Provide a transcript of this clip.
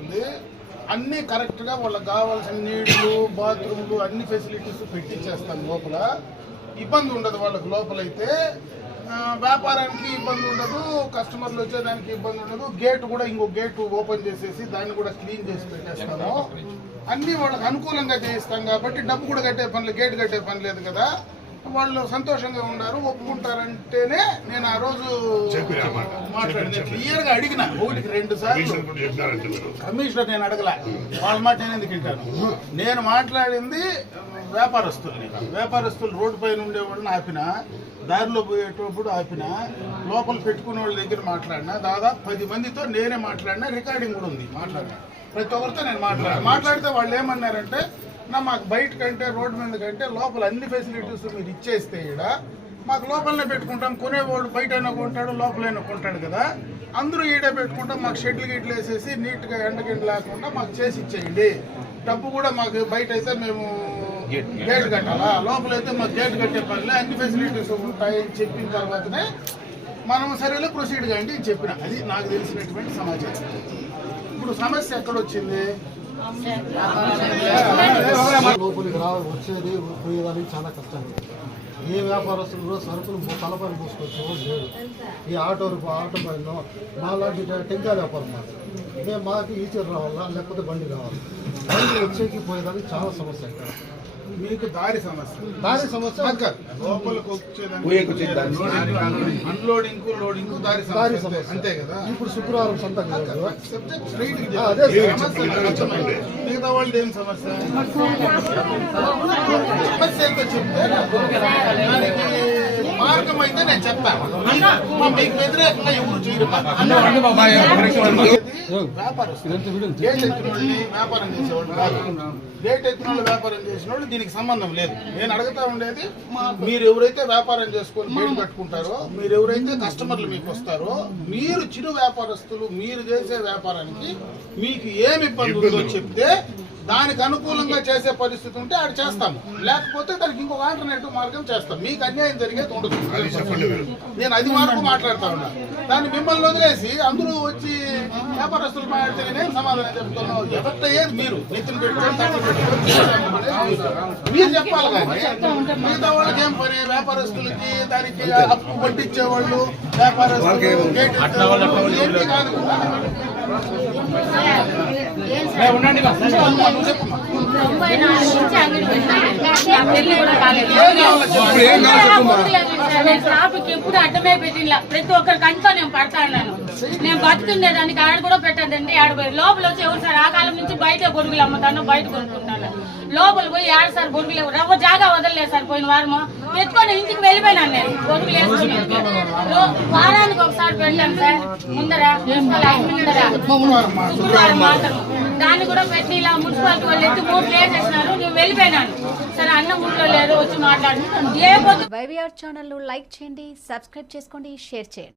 ఉంది. అన్నీ కరెక్ట్గా వాళ్ళకి కావాల్సిన నీళ్ళు బాత్రూమ్లు అన్ని ఫెసిలిటీస్ పెట్టించేస్తాం లోపల. ఇబ్బంది ఉండదు వాళ్ళకి లోపలైతే. వ్యాపారానికి ఇబ్బంది ఉండదు కస్టమర్లు వచ్చేదానికి ఇబ్బంది ఉండదు. గేట్ కూడా ఇంకో గేట్ ఓపెన్ చేసేసి దాన్ని కూడా క్లీన్ చేసి పెట్టేస్తాము. అన్నీ వాళ్ళకి అనుకూలంగా చేయిస్తాం కాబట్టి డబ్బు కూడా కట్టే పని గేట్ కట్టే పని లేదు కదా. వాళ్ళు సంతోషంగా ఉన్నారు ఒప్పుకుంటారంటేనే నేను ఆ రోజు మాట్లాడింది క్లియర్గా అడిగిన ఒకటికి రెండు సార్లు. కమిషనర్ నేను అడగల. వాళ్ళ మాట నేను ఎందుకు వింటాను? నేను మాట్లాడింది వ్యాపారస్తుల్ని వ్యాపారస్తులు రోడ్డు పైన ఉండేవాళ్ళని ఆపిన దారిలో పోయేటప్పుడు ఆపిన లోపల పెట్టుకునే వాళ్ళ దగ్గర మాట్లాడినా దాదాపు పది మందితో నేనే మాట్లాడినా రికార్డింగ్ కూడా ఉంది మాట్లాడినా. ప్రతి ఒక్కరితో నేను మాట్లాడినా మాట్లాడితే వాళ్ళు ఏమన్నారంటే నా మాకు బయట కంటే రోడ్డు మీద కంటే లోపల అన్ని ఫెసిలిటీస్ మీరు ఇచ్చేస్తే ఈడ మాకు లోపలనే పెట్టుకుంటాం. కొనేవాడు బయట అయినా కొంటాడు లోపలైనా కొంటాడు కదా. అందరూ ఈడే పెట్టుకుంటాం. మాకు షెడ్లు గిట్లు వేసేసి నీట్గా ఎండగిండి లేకుండా మాకు చేసి ఇచ్చేయండి. డబ్బు కూడా మాకు బయట అయితే మేము గేట్ కట్టాలా? లోపలైతే మాకు గేట్ కట్టే పనిలే. అన్ని ఫెసిలిటీస్ ఉంటాయని చెప్పిన తర్వాతనే మనం సరేలే ప్రొసీడ్ కాండి అని చెప్పిన. అది నాకు తెలిసినటువంటి సమాచారం. ఇప్పుడు సమస్య ఎక్కడొచ్చింది? లోపలికి రా వచ్చేది పోయేదానికి చాలా కష్టం. ఏ వ్యాపారస్తులు కూడా సరుకులు తలపని పోసుకొచ్చేవాడు లేడు ఈ ఆటో ఆటో పైన మాలాంటి టెంకాయ వ్యాపారం మాది. మేము మాకు ఈచర్ రావాలా లేకపోతే బండి రావాలి? బండి వచ్చేకి పోయేదానికి చాలా సమస్య ఇక్కడ. మీకు దారి సమస్య. దాని సమస్య. కాదు. లోపలికి వచ్చేదానికి అన్లోడింగ్ లోడింగ్ దారి దారి సమస్య. అంతే కదా? ఇప్పుడు శుక్రవారం సంత కాదు సబ్జెక్ట్ స్ట్రైట్. మిగతా వాళ్ళది ఏం సమస్య? సమస్య ఏంటో చెప్తే అయితే నేను చెప్తాను మీకు- మీకు వ్యతిరేకంగా ఎవరు చేయరు. వ్యాపారం చేసేవాళ్ళు ఎత్తిన వాళ్ళు వ్యాపారం చేసిన వాళ్ళు దీనికి సంబంధం లేదు. నేను అడుగుతా ఉండేది మీరు ఎవరైతే వ్యాపారం చేసుకొని గేట్ పెట్టుకుంటారో మీరు ఎవరైతే కస్టమర్లు మీకు వస్తారో మీరు చిరు వ్యాపారస్తులు మీరు చేసే వ్యాపారానికి మీకు ఏమి ఇబ్బంది ఉందో చెప్తే దానికి అనుకూలంగా చేసే పరిస్థితి ఉంటే అది చేస్తాము. లేకపోతే దానికి ఇంకొక ఆల్టర్నేటివ్ మార్గం చేస్తాం. మీకు అన్యాయం జరిగేది ఉండదు. నేను అది వరకు మాట్లాడుతా ఉన్నా. దాన్ని మిమ్మల్ని వదిలేసి అందరూ వచ్చి వ్యాపారస్తులు మాట్లాడితే నేనేం సమాధానం చెప్తున్నావు ఎఫెక్ట్ అయ్యేది మీరు? నెత్తిన పెట్టుకొని మీరు చెప్పాలి కానీ మిగతా వాళ్ళకి ఏం పని? వ్యాపారస్తులకి దానికి అప్పు పట్టించే వాళ్ళు వ్యాపారస్తులు గేట్ తొంభై నాలుగు నుంచి అంగడి పెట్టాను పెళ్ళి కూడా కాలేదు ట్రాఫిక్ ఎప్పుడు అడ్డమే పెట్టిలా ప్రతి ఒక్కరి కంట్లో నేను పడతా ఉన్నాను నేను బతుకుండేదానికి ఆడ కూడా పెట్టదండి ఆడ పోయి లోపల వచ్చి ఎవరు సార్ ఆ కాలం నుంచి బయట గొడుగులు అమ్ముతాను బయట కొనుక్కుంటాను లోపల పోయి ఆడ సార్ గొడుగులు రవ్వ జాగా వదలలేదు సార్ పోయిన వారము ఎత్తుకొని ఇంటికి వెళ్ళిపోయినాను నేను గొడుగులు వేసుకుని వారానికి ఒకసారి పెట్టాను సార్ ముందర ముందర శుక్రవారం మాత్రం దాన్ని కూడా పెట్టి ఇలా మున్సిపాలిటీ వాళ్ళు ఎత్తి మూడు వేసేసినారు నేను వెళ్ళిపోయినాను సరే అన్న ఊళ్ళో లేదు వచ్చి మాట్లాడుతున్నాను వైవీఆర్ ఛానల్ లైక్ చేయండి సబ్స్క్రైబ్ చేసుకోండి షేర్ చేయండి.